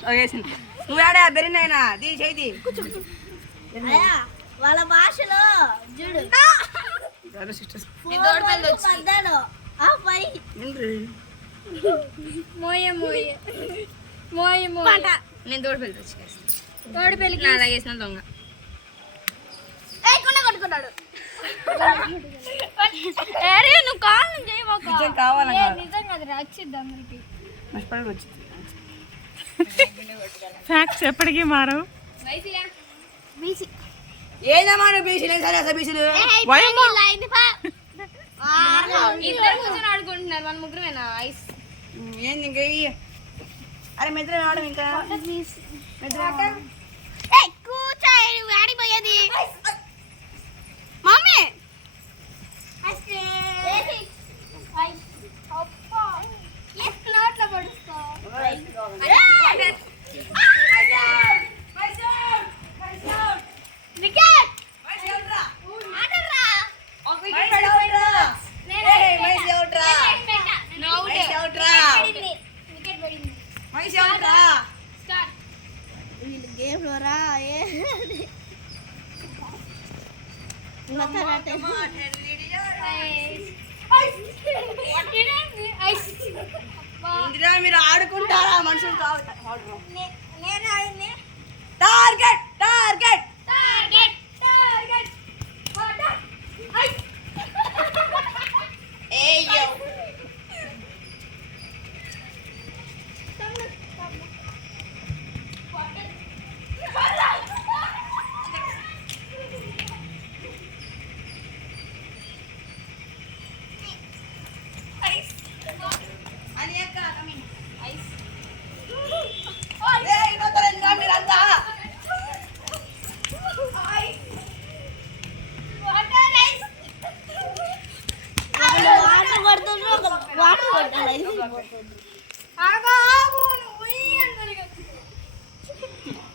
నువ్వు ఆడే బెరినైనా దీ చేయి వాళ్ళ భాషలో చూడు నేను తోడుపల్లి తోడుపల్లికి అలా చేసిన దొంగ కొట్టుకున్నాడు నువ్వు కావాలి నిజంగా అది రచ్చిద్దాం ఫ్యాక్ట్స్ ఎప్పటికీ మారవు. ఏదమ్మా బీసీలు సరే అసలు బీసీలు ఇద్దరు కూర్చొని ఆడుకుంటున్నారు మన ముగ్గురమేనా ఐస్ ఏంది ఇంకా అరే మిత్రం ఆడడం ఇంకా కూర్చోడిపోయేది మమ్మీ నోట్లో పడుకో మీరు ఆడుకుంటారా మనుషులు టార్గెట్ టార్గెట్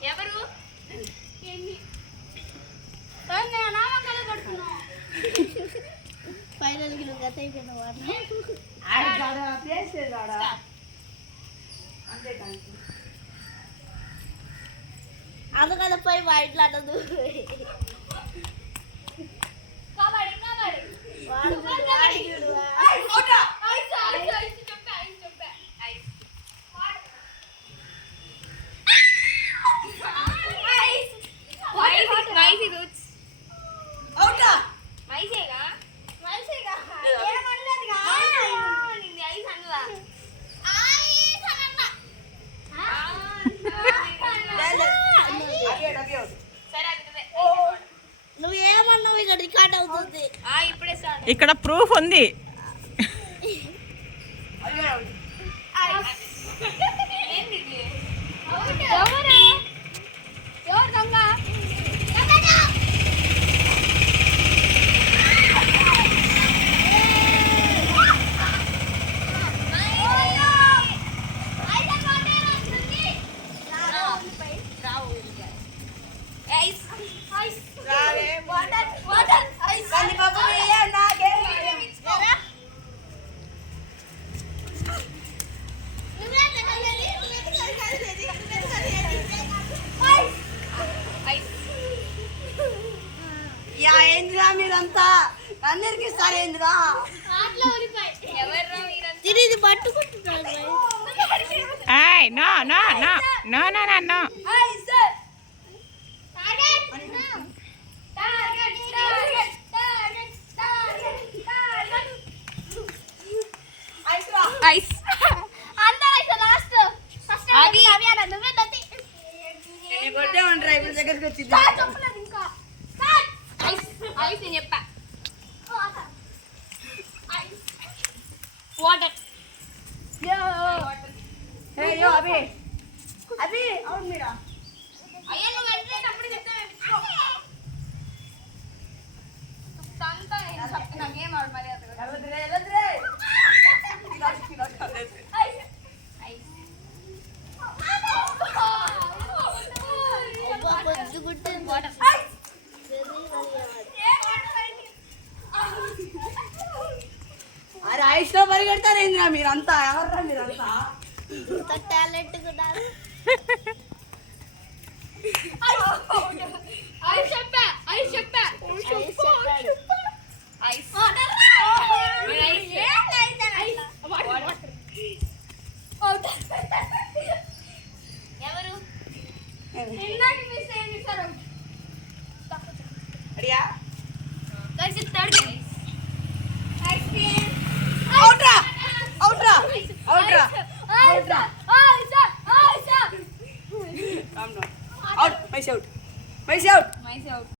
ఎవరు ఫైనల్ కి నువ్వు గత అయిపోయిన అందుకని పోయి మా ఇంట్లో అన్నదు నువ్వేమన్నావు ఇక్కడ రికార్డ్ అవుతుంది ఇక్కడ ప్రూఫ్ ఉంది. ఏంద్రా మీరంతా అందరికి ఇస్తారు ఏంద్రా తిరిగి పట్టుకుంటున్నాడు no no no no no no no ఐస్ అందరూ లాస్ట్ ఫస్ట్ అది అవియాన నువ్వే దతి నేను కొట్టే ఉంటా ఇప్పుడు దగ్గరికి వచ్చింది చెప్పలేదు ఇంకా స్టార్ట్ ఐస్ ఐస్ నేను చెప్పా ఐస్ వాటర్ యో అభి అభి అవును మీరా అయ్యో నువ్వు వెంటనే చెప్తాను సంతా నేను చెప్తున్నా గేమ్ ఆడు మరి వెళ్ళదురే అరే ఐస్ లో పరిగెడతారేంద్రా మీరంతా ఎవర్రా మీరంతా టాలెంట్ కూడా ఇందాక మిస్ అయింది సార్ అడియా గైస్ ఇది third guys ice cream out రా అవుట్ రా అవుట్ రా out sir calm down out మైస్ అవుట్